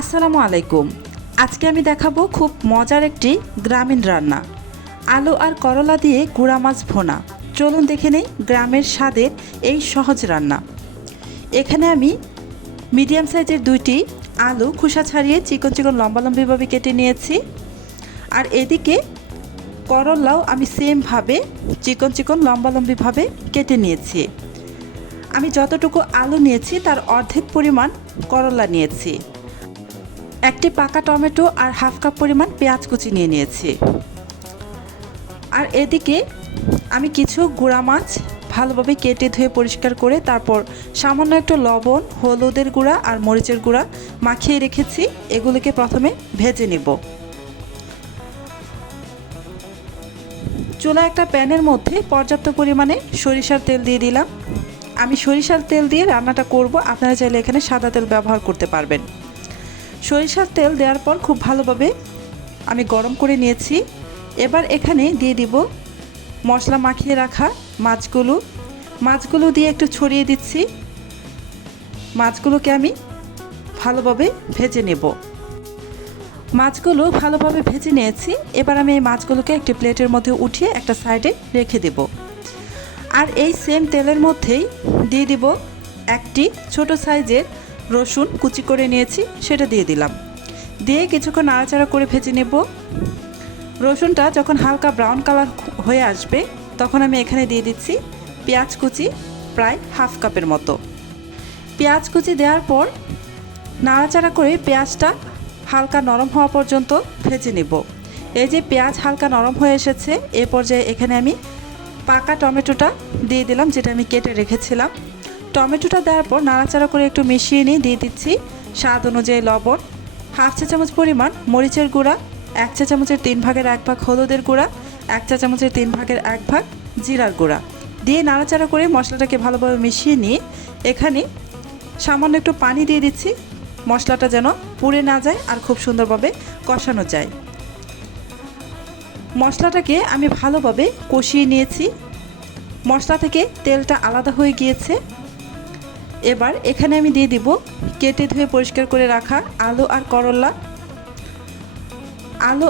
আসসালামু আলাইকুম। আজকে আমি দেখাবো খুব মজার একটি গ্রামীণ রান্না, আলু আর করলা দিয়ে গুঁড়া মাছ ভোনা। চলুন দেখে নেই গ্রামের স্বাদের এই সহজ রান্না। এখানে আমি মিডিয়াম সাইজের 2টি আলু খোসা ছাড়িয়ে চিকন চিকন লম্বা লম্বিভাবে কেটে নিয়েছি। আর এদিকে করলাও আমি সেমভাবে চিকন চিকন লম্বা লম্বিভাবে কেটে নিয়েছি। আমি যতটুকু আলু নিয়েছি তার অর্ধেক পরিমাণ করলা নিয়েছি। একটি পাকা টমেটো আর হাফ কাপ পরিমাণ পেঁয়াজ কুচি নিয়ে নিয়েছি। আর এদিকে আমি কিছু গুঁড়া মাছ ভালোভাবে কেটে ধুয়ে পরিষ্কার করে তারপর সামান্য একটু লবণ, হলুদের গুঁড়া আর মরিচের গুঁড়া মাখিয়ে রেখেছি। এগুলোকে প্রথমে ভেজে নেব। চুলা একটা প্যানের মধ্যে পর্যাপ্ত পরিমাণে সরিষার তেল দিয়ে দিলাম। আমি সরিষার তেল দিয়ে রান্নাটা করব, আপনারা চাইলে এখানে সাদা তেল ব্যবহার করতে পারবেন। সরিষার তেল দেওয়ার পর খুব ভালোভাবে আমি গরম করে নিয়েছি। এবার এখানে দিয়ে দিব মশলা মাখিয়ে রাখা মাছগুলো দিয়ে একটু ছড়িয়ে দিচ্ছি। মাছগুলোকে আমি ভালোভাবে ভেজে নেব। মাছগুলো ভালোভাবে ভেজে নিয়েছি। এবার আমি এই মাছগুলোকে একটি প্লেটের মধ্যে উঠিয়ে একটা সাইডে রেখে দেব। আর এই সেম তেলের মধ্যেই দিয়ে দিব একটি ছোট সাইজের রসুন কুচি করে নিয়েছি, সেটা দিয়ে দিলাম। দিয়ে কিছুক্ষণ নাড়াচাড়া করে ভেজে নেব। রসুনটা যখন হালকা ব্রাউন কালার হয়ে আসবে তখন আমি এখানে দিয়ে দিচ্ছি পেঁয়াজ কুচি, প্রায় হাফ কাপের মতো। পেঁয়াজ কুচি দেওয়ার পর নাড়াচাড়া করে পেঁয়াজটা হালকা নরম হওয়া পর্যন্ত ভেজে নেব। এই যে পেঁয়াজ হালকা নরম হয়ে এসেছে, এ পর্যায়ে এখানে আমি পাকা টমেটোটা দিয়ে দিলাম, যেটা আমি কেটে রেখেছিলাম। টমেটোটা দেওয়ার পর নাড়াচাড়া করে একটু মিশিয়ে নিয়ে দিয়ে দিচ্ছি স্বাদ অনুযায়ী লবণ, হাফ চা চামচ পরিমাণ মরিচের গুঁড়া, 1 চা চামচের 3 ভাগের 1 ভাগ হলুদের গুঁড়া, 1 চা চামচের 3 ভাগের 1 ভাগ জিরার গুঁড়া দিয়ে নাড়াচাড়া করে মশলাটাকে ভালোভাবে মিশিয়ে নিয়ে এখানে সামান্য একটু পানি দিয়ে দিচ্ছি, মশলাটা যেন পুড়ে না যায় আর খুব সুন্দরভাবে কষানো যায়। মশলাটাকে আমি ভালোভাবে কষিয়ে নিয়েছি। মশলা থেকে তেলটা আলাদা হয়ে গিয়েছে। এবার এখানে আমি দিয়ে দিব কেটে ধুয়ে পরিষ্কার করে রাখা আলু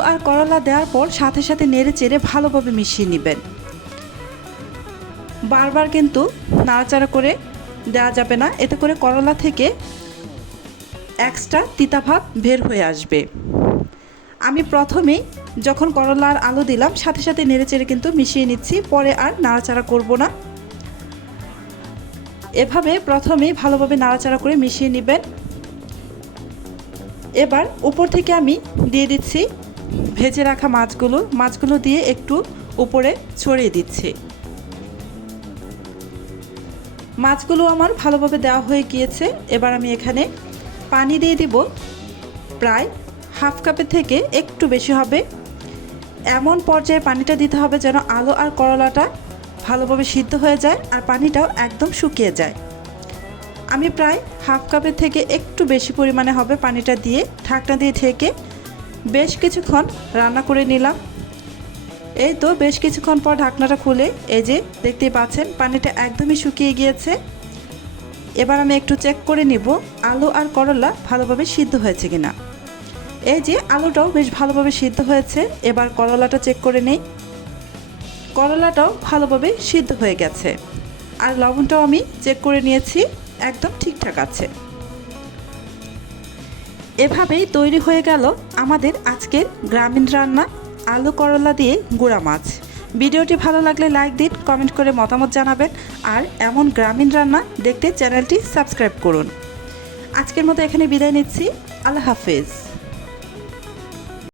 আর করলা দেওয়ার পর সাথে সাথে নেড়ে চেড়ে ভালোভাবে মিশিয়ে নেবেন। বারবার কিন্তু নাড়াচাড়া করে দেওয়া যাবে না, এতে করে করলা থেকে এক্সট্রা তিতা ভাব বের হয়ে আসবে। আমি প্রথমেই যখন করলা আর আলু দিলাম সাথে সাথে নেড়ে চেড়ে কিন্তু মিশিয়ে নিচ্ছি, পরে আর নাড়াচাড়া করব না। এভাবে প্রথমেই ভালোভাবে নাড়াচাড়া করে মিশিয়ে নেবেন। এবার উপর থেকে আমি দিয়ে দিচ্ছি ভেজে রাখা মাছগুলো দিয়ে একটু উপরে ছড়িয়ে দিচ্ছি। মাছগুলো আমার ভালোভাবে দেওয়া হয়ে গিয়েছে। এবার আমি এখানে পানি দিয়ে দিব, প্রায় হাফ কাপের থেকে একটু বেশি হবে। এমন পর্যায়ে পানিটা দিতে হবে যেন আলু আর করলাটা ভালোভাবে সিদ্ধ হয়ে যায় আর পানিটাও একদম শুকিয়ে যায়। আমি প্রায় হাফ কাপের থেকে একটু বেশি পরিমাণে হবে পানিটা দিয়ে ঢাকনা দিয়ে ঢেকে বেশ কিছুক্ষণ রান্না করে নিলাম। এই তো বেশ কিছুক্ষণ পর ঢাকনাটা খুলে এই যে দেখতেই পাচ্ছেন পানিটা একদমই শুকিয়ে গিয়েছে। এবার আমি একটু চেক করে নিব আলু আর করলা ভালোভাবে সিদ্ধ হয়েছে কিনা। এই যে আলুটাও বেশ ভালোভাবে সিদ্ধ হয়েছে। এবার করলাটা চেক করে নেই। করলাটাও ভালোভাবে সিদ্ধ হয়ে গেছে আর লবণটাও আমি চেক করে নিয়েছি, একদম ঠিকঠাক আছে। এভাবেই তৈরি হয়ে গেল আমাদের আজকের গ্রামীণ রান্না আলু করলা দিয়ে গুঁড়া মাছ। ভিডিওটি ভালো লাগলে লাইক দিন, কমেন্ট করে মতামত জানাবেন আর এমন গ্রামীণ রান্না দেখতে চ্যানেলটি সাবস্ক্রাইব করুন। আজকের মতো এখানে বিদায় নিচ্ছি। আল্লাহ হাফেজ।